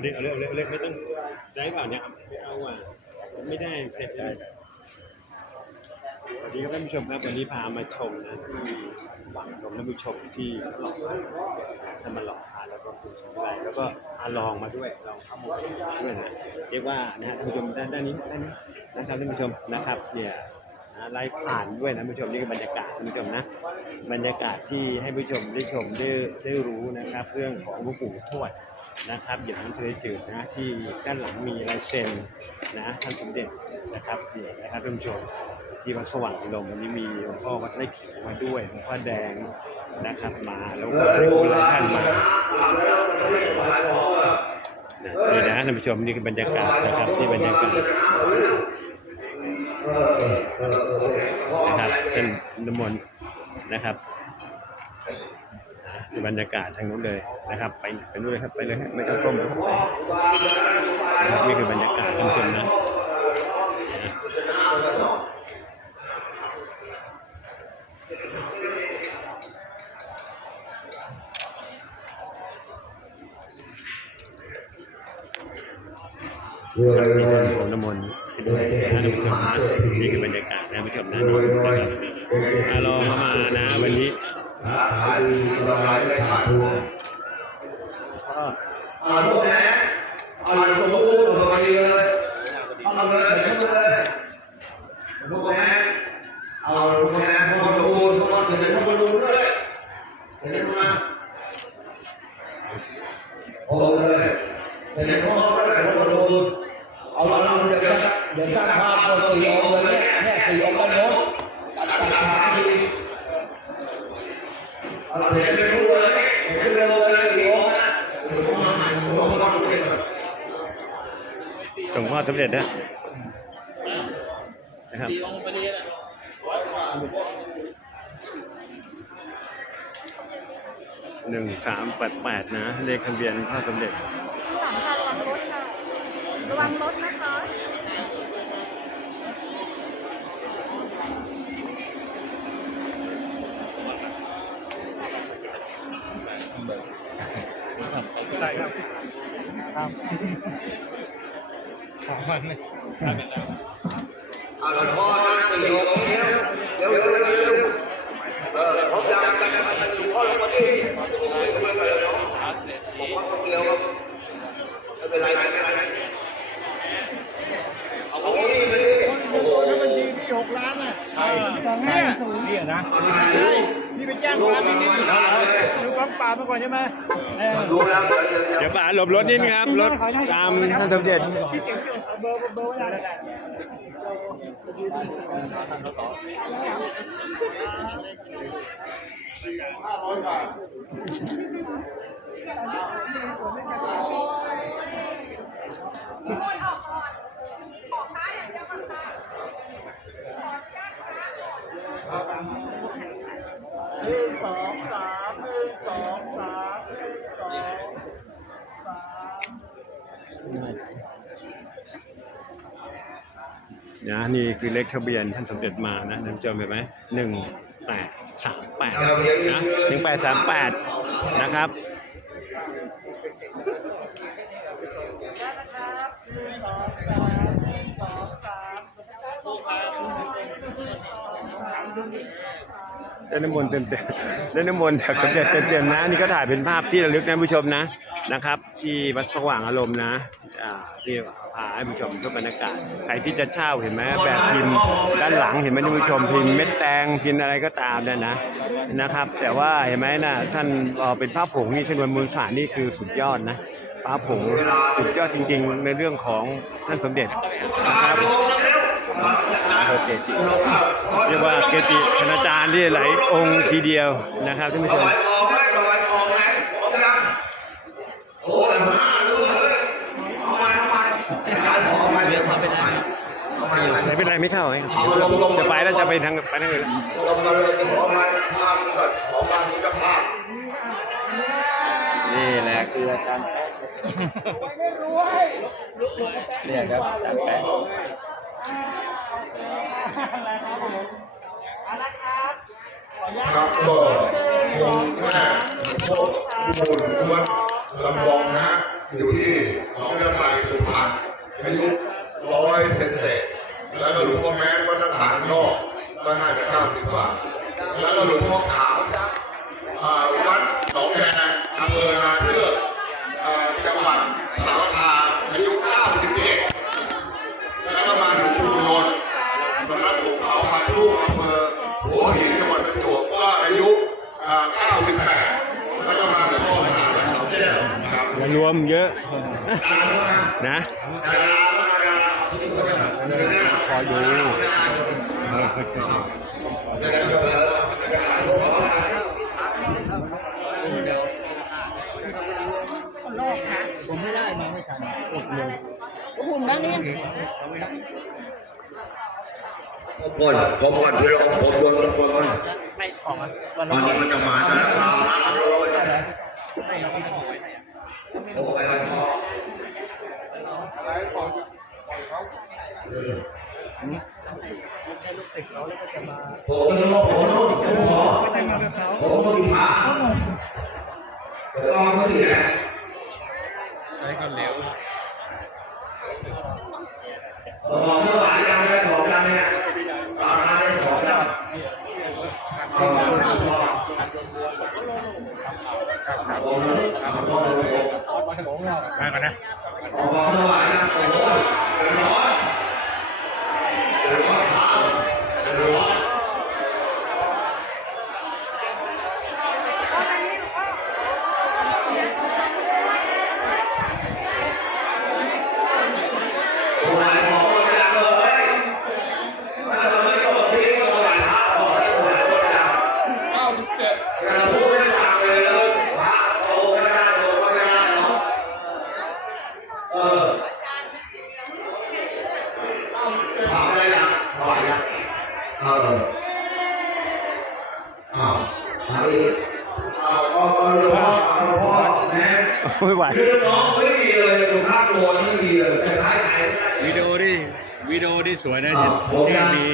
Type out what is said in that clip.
ันนี้เอาเลยเอาเลยเอาเลยไม่ต้องได้เปล่าเนี่ยไม่เอาอะไม่ได้เสร็จเลยสวัสดีครับท่านผู้ชมครับวันนี้พามาชมนะที่หวังนมท่านผู้ชมที่ท่านมาหลอกทาแล้วก็คุณสมไรแล้วก็อาลองมาด้วยลองข้าวหมด้วยนะเรียกว่านะท่านผู้ชมด้านด้านนี้ด้านนี้นะครับท่านผู้ชมนะครับเนี่ยนะ ไล่ผ่านด้วยนะผู้ชมนี่คือบรรยากาศผู้ชมนะบรรยากาศที่ให้ผู้ชมได้ชมได้ได้รู้นะครับ เรื่องของหลวงปู่ทวดนะครับอย่างนั้นเคยจืดนะที่ด้านหลังมีลายเซ็นนะท่านสมเด็จนะครับนี่นะครับท่านผู้ชมที่วัดสว่างลมวันนี้มีหลวงพ่อวัดไร่ขิงมาด้วยหลวงพ่อแดงนะครับมาแล้วก็ได้คุหลายท่านมานะนี่นะท่านผู้ชมนี่คือบรรยากาศนะครับที่บรรยากาศนะครับ เป็นน้ำมนต์นะครับบรรยากาศทางนู้นเลยนะครับ ไปไปนู่นเลยครับไปเลยฮะไม่ต้องก้มนะครับนะครับนี่คือบรรยากาศท่านผู้ชมนะนะมีท่านโอนน้ำมนต์ให้ด้วยนะท่านผู้ชมนะนี่คือบรรยากาศ นะท่านผู้ชมนะนี่นะครับอะรอมามานะวันนี้ขายดีกำไรไม่ขาดทุนก็เอาลูกแม่เอาลูกพูดตัวดีเลยเอาเลยเห็นเลยลูกแม่เอาลูกแม่พ่อพูดพ่อเห็นพ่อรู้เลยเห็นมาโอ้เลยเห็นพ่อเลยพ่อรู้ เอาละเดี๋ยวเดี๋ยวตั้งภาพตัวตีองค์เลยเนี่ยตีองค์กันหมดตัดตัดภาทีเอาเห็นไม่รู้เลยเห็นไม่รู้เลยตีโอ้นะหลวงพ่อหลวงพ่อต้องเห็นหลวงพ่อสมเด็จนะนะครับหนึ่งสามแปดแปดนะ เลขทะเบียนพ่อสมเด็จ ข้างหลังค่ะระวังรถค่ะ ระวังรถนะคะได้ครับครับสองวันเลยเอาหลวงพ่อนะตีโอ้เร็วเร็วเร็วเร็วเออพบยังกันไปหลวงพ่อลงมาดิเร็วเร็วเร็วเนาะผมว่าคนเดียวครับไม่เป็นไรไม่เป็นไรเอาของนี่ไปดิโอ้โห ที่หกล้านอะเนี่ยเนี่ยนะใช่พี่ไปแจ้งความนิดนิดดูกองปราบ มาก่อนใช่ไหมเออรู้แล้วเดี๋ยวเดี๋ยวเดี๋ยว เดี๋ยวป่าหลบรถนิดนึงครับ รถตามท่านสมเด็จพี่เจ๋งอยู่เอาเบอร์เบอร์ไว้ได้หนึ่งสองสามหนึ่งสองสามหนึ่งสองสาม นะนี่คือเลขทะเบียนท่านสมเด็จมานะท่านผู้ชมเห็นไหมหนึ่งแปดสามแปดนะหนึ่งแปดสามแปดนะครับได้น้ำมนต์เต็มเต็มๆได้น้ำมนต์จากสมเด็จเต็มเต็มๆนะ นี่ก็ถ่ายเป็นภาพที่ระลึกนะผู้ชมนะนะครับ ที่วัดสว่างอารมณ์นะอ่าที่ พาให้ผู้ชมชมบรรยากาศใครที่จะเช่าเห็นไหมแบบพิมพ์ด้านหลังเห็นไหมท่านผู้ชมพิมพ์เม็ดแตงพิมพ์อะไรก็ตามเนยนะนะครับ แต่ว่าเห็นไหมนะท่านเอ่อเป็นภาพผงนี่ชนวนมูลสารนี่คือสุดยอดนะภาพผงสุดยอดจริง ๆ ในเรื่องของท่านสมเด็จนะครับเกจิเรียกว่าเกจิคณาจารย์ที่หลายองค์ทีเดียวนะครับท่านผู้ชม เอามาไม่เป็นไรไม่เข้าไงจะไปแล้วจะไปทางไปทางอื่นลงมาเลยขอมาภาพก่อนขอมาดูภาพนี่แหละคืออาจารย์แป๊ะเนี่ยครับอาจารย์แป๊ะครับก็คงแม่พวกอุบลวัดลำบองนะอยู่ที่หนองกระสายสุพรรณอายุร้อยเศษๆ แล้วก็หลวงพ่อแม้วัดสถานนอกก็น่าจะเก้าสิบกว่าแล้วก็หลวงพ่อขาวอ่าวัดหนองแคอำเภอนาเชือกอ่าจังหวัดสารคามอายุ97แล้วก็มาถึงอุดรสำนักสงฆ์เขาพันลูกอำเภอหัวหินจังหวัดประจวบก็อายุอ่า98แล้วก็มาถึงพ่อมหาวิทยาลัยเขาแก้วครับอย่ารวมเยอะนะ คอยดูผมไม่ได้มาไม่ทันอดเลยหุ่นด้านนี้ก่อนผมก่อนพี่รองผมโดนตะโกนก่อนไม่ของวันตอนนี้มันจะมาแต่ละคราวน้ำลงไปเลยผมไปแล้วพ่อผมก็รู้ผมรู้ ผมขอไม่ใช่มากับเขาผมก็มีพระแต่ต้องเขาที่ไหนใช้คนเหลวของเท่าไหร่ยังไม่ได้ของยังเนี่ยตอนนั้นได้ของยังเออพ่อผมผมผมมาก่อนนะของเท่าไหร่ยังโอ้โหเดือด ร้อนเดือดร้อนเท้าเดือดร้อนถวายของต้นยางเลยถ้าเราไม่ตกที่ก็ถวายพระของได้ถวายต้นยาง 97 งานพูดไม่ต่างเลยแล้วพระโตก็ได้โตก็ได้เนาะเออ ถามอะไรยังถวายยังเอออ้าวถามอีกเอาก็ก็หลวงพ่อเอาพ่อนะไม่ไหวคือน้องไม่ดีเลยอยู่ข้างตัวไม่ดีเลยแต่ท้ายใครไม่ได้วิดีโอดิวิดีโอดิสวยนะอ้าวผมเห็นผมมี